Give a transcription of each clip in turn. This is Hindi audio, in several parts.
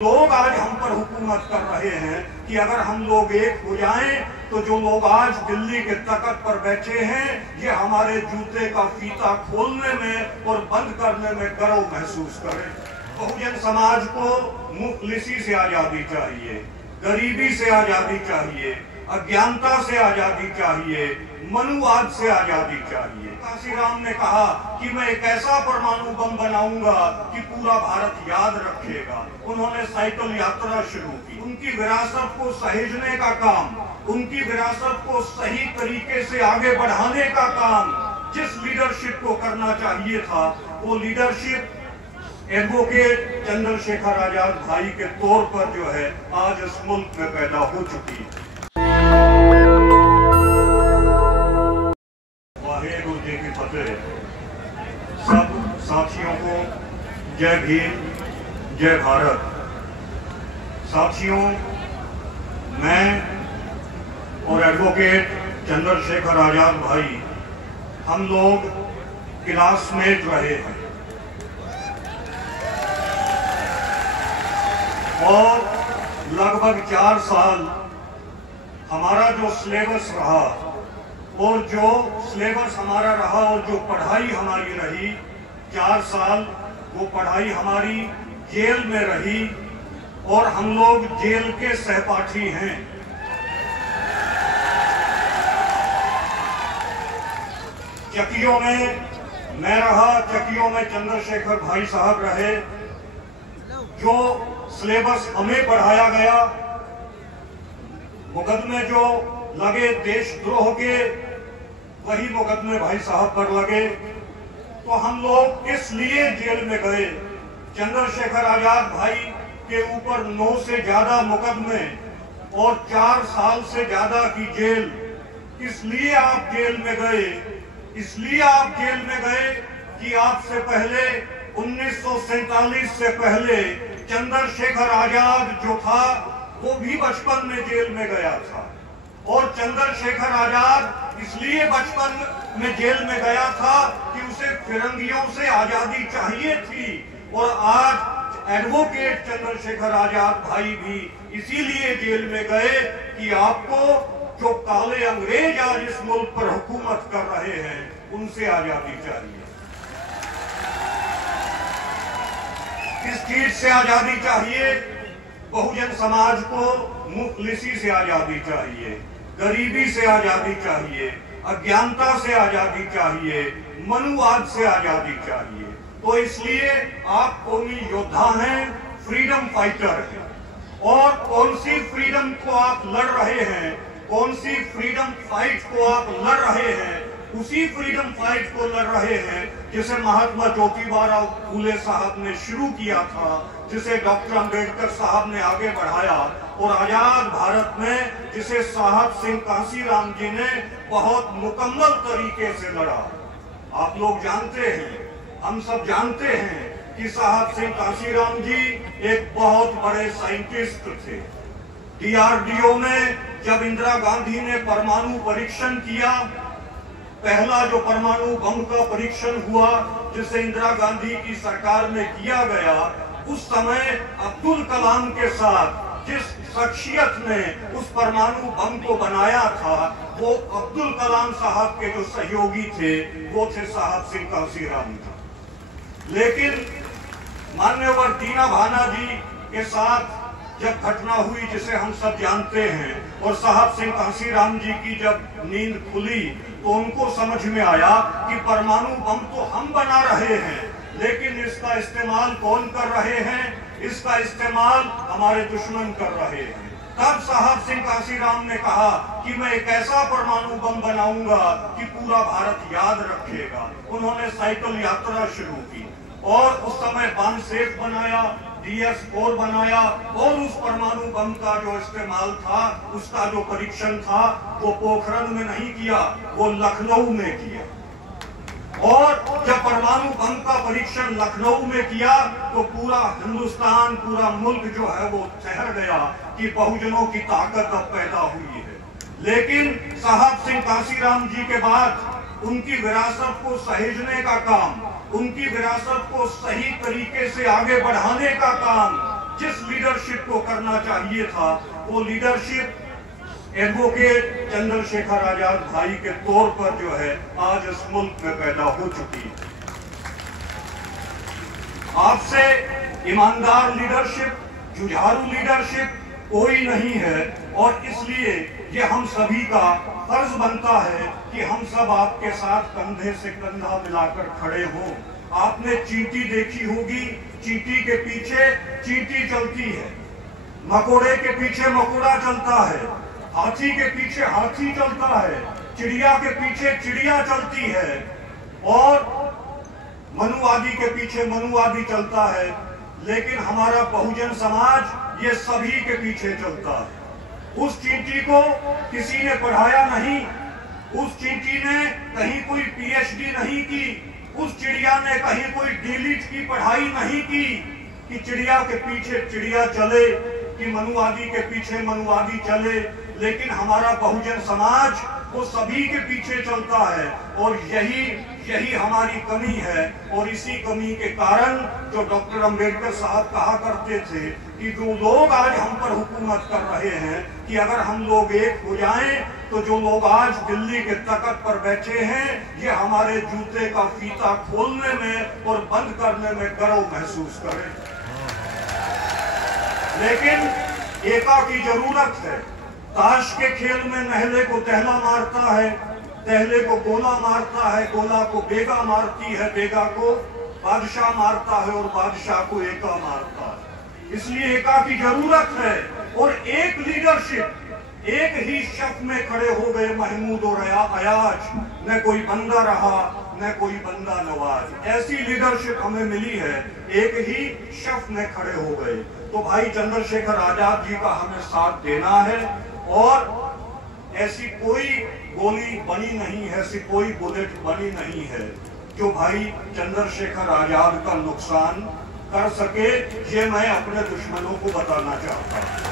लोग आज हम पर हुकूमत कर रहे हैं कि अगर हम लोग एक हो जाएं तो जो लोग आज दिल्ली के तख्त पर बैठे हैं ये हमारे जूते का फीता खोलने में और बंद करने में गर्व महसूस करें। बहुजन समाज को मुफलिसी से आजादी चाहिए, गरीबी से आजादी चाहिए, अज्ञानता से आजादी चाहिए, मनुवाद से आजादी चाहिए। काशीराम ने कहा कि मैं एक ऐसा परमाणु बम बनाऊंगा कि पूरा भारत याद रखेगा। उन्होंने साइकिल यात्रा शुरू की। उनकी विरासत को सहेजने का काम, उनकी विरासत को सही तरीके से आगे बढ़ाने का काम जिस लीडरशिप को करना चाहिए था वो लीडरशिप एडवोकेट चंद्रशेखर आजाद भाई के तौर पर जो है आज इस मुल्क में पैदा हो चुकी है। वाहेगुरु जी की फतेह। सब साथियों को जय भीम, जय भारत। साथियों, मैं और एडवोकेट चंद्रशेखर आजाद भाई हम लोग क्लासमेट रहे हैं और लगभग 4 साल हमारा जो सिलेबस रहा और जो सिलेबस हमारा रहा और जो पढ़ाई हमारी रही, 4 साल वो पढ़ाई हमारी जेल में रही और हम लोग जेल के सहपाठी हैं। चकियों में मैं रहा, चकियों में चंद्रशेखर भाई साहब रहे। जो सिलेबस हमें पढ़ाया गया, मुकदमे जो लगे देशद्रोह के, वही मुकदमे भाई साहब पर लगे। तो हम लोग इसलिए जेल में गए। चंद्रशेखर आजाद भाई के ऊपर 9 से ज्यादा मुकदमे और 4 साल से ज्यादा की जेल। इसलिए आप जेल में गए, इसलिए आप जेल में गए कि आपसे पहले 1947 से पहले चंद्रशेखर आजाद जो था वो भी बचपन में जेल में गया था। और चंद्रशेखर आजाद इसलिए बचपन में जेल में गया था कि उसे फिरंगियों से आजादी चाहिए थी। और आज एडवोकेट चंद्रशेखर आजाद भाई भी इसीलिए जेल में गए कि आपको जो काले अंग्रेज आज इस मुल्क पर हुकूमत कर रहे हैं उनसे आजादी चाहिए। किस चीज से आजादी चाहिए? बहुजन समाज को मुफलिसी से आजादी चाहिए, गरीबी से आजादी चाहिए, अज्ञानता से आजादी चाहिए, मनुवाद से आजादी चाहिए। तो इसलिए आप कौमी योद्धा हैं, फ्रीडम फाइटर हैं। और कौन सी फ्रीडम को आप लड़ रहे हैं, कौन सी फ्रीडम फाइट को आप लड़ रहे हैं, उसी फ्रीडम फाइट को लड़ रहे हैं जिसे महात्मा ज्योतिबा फूले साहब ने शुरू किया था, जिसे डॉक्टर अंबेडकर साहब ने आगे बढ़ाया और आजाद भारत में जिसे साहब सिंह कांसीराम जी ने बहुत मुकम्मल तरीके से लड़ा। आप लोग जानते हैं, हम सब जानते हैं कि साहब सिंह कांसीराम जी एक बहुत बड़े साइंटिस्ट थे। DRDO में जब इंदिरा गांधी ने परमाणु परीक्षण किया, पहला जो परमाणु बम का परीक्षण हुआ जिसे इंदिरा गांधी की सरकार में किया गया, उस समय अब्दुल कलाम के साथ जिस शख्सियत ने उस परमाणु बम को बनाया था वो अब्दुल कलाम साहब के जो सहयोगी थे वो थे साहब सिंह कांसीराम जी। लेकिन मान्यवर दीना भाना जी के साथ जब घटना हुई जिसे हम सब जानते हैं और साहब सिंह कांसीराम जी की जब नींद खुली तो उनको समझ में आया कि परमाणु बम तो हम बना रहे हैं लेकिन इसका इस्तेमाल कौन कर रहे हैं? इसका इस्तेमाल हमारे दुश्मन कर रहे हैं। तब साहब सिंह कांसीराम ने कहा कि मैं एक ऐसा परमाणु बम बनाऊंगा कि पूरा भारत याद रखेगा। उन्होंने साइकिल यात्रा शुरू की और उस समय बम सेफ बनाया, DS-4 बनाया और उस परमाणु बम का जो इस्तेमाल था, उसका जो परीक्षण था वो पोखरण में नहीं किया, वो लखनऊ में किया। और जब परमाणु बम का परीक्षण लखनऊ में किया तो पूरा हिंदुस्तान, पूरा मुल्क जो है वो ठहर गया कि बहुजनों की ताकत अब पैदा हुई है। लेकिन साहब सिंह कांसीराम जी के बाद उनकी विरासत को सहेजने का काम, उनकी विरासत को सही तरीके से आगे बढ़ाने का काम जिस लीडरशिप को करना चाहिए था, वो लीडरशिप एडवोकेट चंद्रशेखर आजाद भाई के तौर पर जो है आज इस मुल्क में पैदा हो चुकी है। आपसे ईमानदार लीडरशिप, जुझारू लीडरशिप कोई नहीं है, और इसलिए ये हम सभी का फर्ज बनता है कि हम सब आपके साथ कंधे से कंधा मिलाकर खड़े हों। आपने चींटी देखी होगी, चींटी के पीछे चींटी चलती है, मकोड़े के पीछे मकोड़ा चलता है, हाथी के पीछे हाथी चलता है, चिड़िया के पीछे चिड़िया चलती है, और मनुवादी के पीछे मनुवादी चलता है। लेकिन हमारा बहुजन समाज ये सभी के पीछे चलता है। उस चींटी को किसी ने पढ़ाया नहीं, उस चींटी ने कहीं कोई पीएचडी नहीं की, उस चिड़िया ने कहीं कोई डीलिट की पढ़ाई नहीं की कि चिड़िया के पीछे चिड़िया चले, कि मनुवादी के पीछे मनुवादी चले। लेकिन हमारा बहुजन समाज वो सभी के पीछे चलता है, और यही हमारी कमी है। और इसी कमी के कारण जो डॉक्टर अंबेडकर साहब कहा करते थे कि जो लोग आज हम पर हुकूमत कर रहे हैं, कि अगर हम लोग एक हो जाएं तो जो लोग आज दिल्ली के तख्त पर बैठे हैं, ये हमारे जूते का फीता खोलने में और बंद करने में गर्व महसूस करें। लेकिन एका की जरूरत है। ताश के खेल में नहले को तहला मारता है, तहले को गोला मारता है, गोला को बेगा मारती है, बेगा को बादशाह मारता है, और बादशाह को एका मारता है। इसलिए एका की जरूरत है। और एक लीडरशिप, एक ही शख्स में खड़े हो गए महमूद और अयाज, न कोई बंदा रहा न कोई बंदा नवाज। ऐसी लीडरशिप हमें मिली है, एक ही शख्स में खड़े हो गए। तो भाई चंद्रशेखर आजाद जी का हमें साथ देना है, और ऐसी कोई गोली बनी नहीं है, ऐसी कोई बुलेट बनी नहीं है जो भाई चंद्रशेखर आजाद का नुकसान कर सके। ये मैं अपने दुश्मनों को बताना चाहता हूं।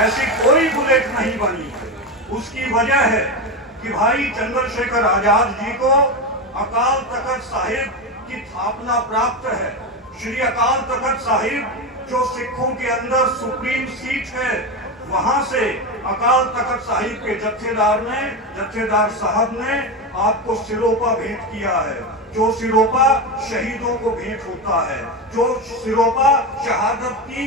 ऐसी कोई बुलेट नहीं बनी है। उसकी वजह है कि भाई चंद्रशेखर आजाद जी को अकाल तख्त साहिब की स्थापना प्राप्त है। श्री अकाल तख्त साहिब जो सिखों के अंदर सुप्रीम सीट है, वहां से अकाल तख्त साहिब के जत्थेदार साहब ने आपको सिरोपा भेंट किया है। जो सिरोपा शहीदों को भेंट होता है, जो सिरोपा शहादत की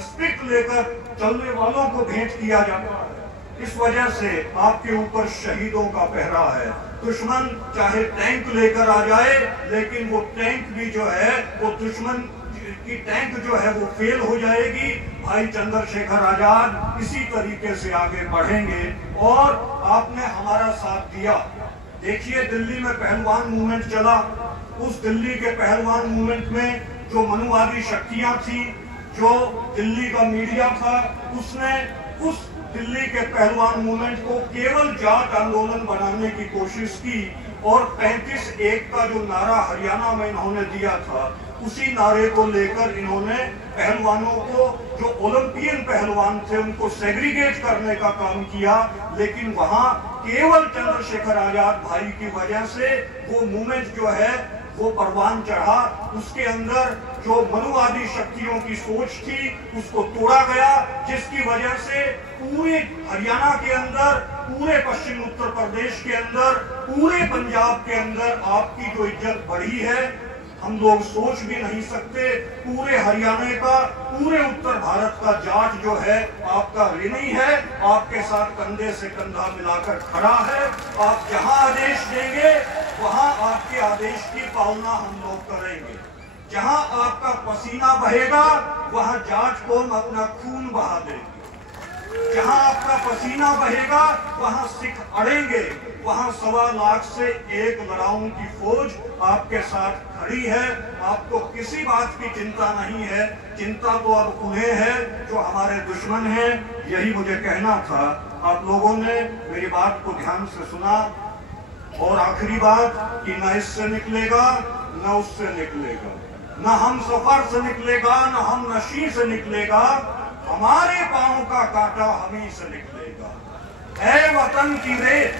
स्पिक लेकर चलने वालों को भेंट किया जाता है। इस वजह से आपके ऊपर शहीदों का पहरा है। दुश्मन चाहे टैंक लेकर आ जाए, लेकिन वो टैंक भी जो है, वो दुश्मन की टैंक जो है वो फेल हो जाएगी। भाई चंद्रशेखर आजाद इसी तरीके से आगे बढ़ेंगे, और आपने हमारा साथ दिया। देखिए दिल्ली में पहलवान मूवमेंट चला, उस दिल्ली के पहलवान मूवमेंट में जो मनुवादी शक्तियां थी, जो दिल्ली का मीडिया था, उसने उस दिल्ली के पहलवान मूवमेंट को केवल जाट आंदोलन बनाने की कोशिश की, और 35-1 का जो नारा हरियाणा में इन्होंने दिया था, उसी नारे को लेकर इन्होंने पहलवानों को, जो ओलंपियन पहलवान थे, उनको सेग्रीगेट करने का काम किया। लेकिन वहां केवल चंद्रशेखर आजाद भाई की वजह से वो मूवमेंट जो है वो परवान चढ़ा। उसके अंदर जो मनुवादी शक्तियों की सोच थी उसको तोड़ा गया, जिसकी वजह से पूरे हरियाणा के अंदर, पूरे पश्चिम उत्तर प्रदेश के अंदर, पूरे पंजाब के अंदर आपकी जो इज्जत बढ़ी है, हम लोग सोच भी नहीं सकते। पूरे हरियाणा का, पूरे उत्तर भारत का जाट जो है आपका ऋणी है, आपके साथ कंधे से कंधा मिलाकर खड़ा है। आप जहां आदेश देंगे वहां आपके आदेश की पालना हम लोग करेंगे। जहां आपका पसीना बहेगा वहां जाट कौम अपना खून बहा देगी। जहां आपका पसीना बहेगा वहां सिख अड़ेंगे। वहां 1.25 लाख से 1 लड़ाऊं की फौज आपके साथ खड़ी है। आपको किसी बात की चिंता नहीं है। चिंता तो अब उन्हें है जो हमारे दुश्मन हैं। यही मुझे कहना था। आप लोगों ने मेरी बात को ध्यान से सुना। और आखिरी बात कि न इससे निकलेगा न उससे निकलेगा, न हम सफर से निकलेगा न हम नशी से निकलेगा, हमारे पांव का कांटा हमी से निकलेगा। ऐ वतन की रेत,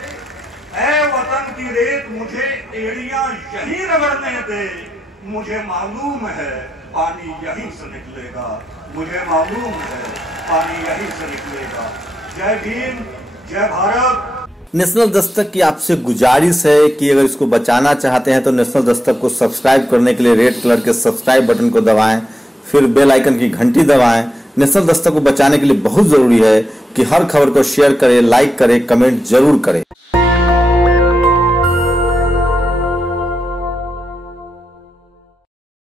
ऐ वतन की रेत, मुझे एड़ियां यहीं रगड़ने दे। मुझे मालूम है पानी यहीं से निकलेगा, मुझे मालूम है पानी यहीं से निकलेगा। जय भीम, जय भारत। नेशनल दस्तक की आपसे गुजारिश है कि अगर इसको बचाना चाहते हैं तो नेशनल दस्तक को सब्सक्राइब करने के लिए रेड कलर के सब्सक्राइब बटन को दबाएं, फिर बेल आइकन की घंटी दबाएं। नेशनल दस्तक को बचाने के लिए बहुत जरूरी है कि हर खबर को शेयर करें, लाइक करें, कमेंट जरूर करें।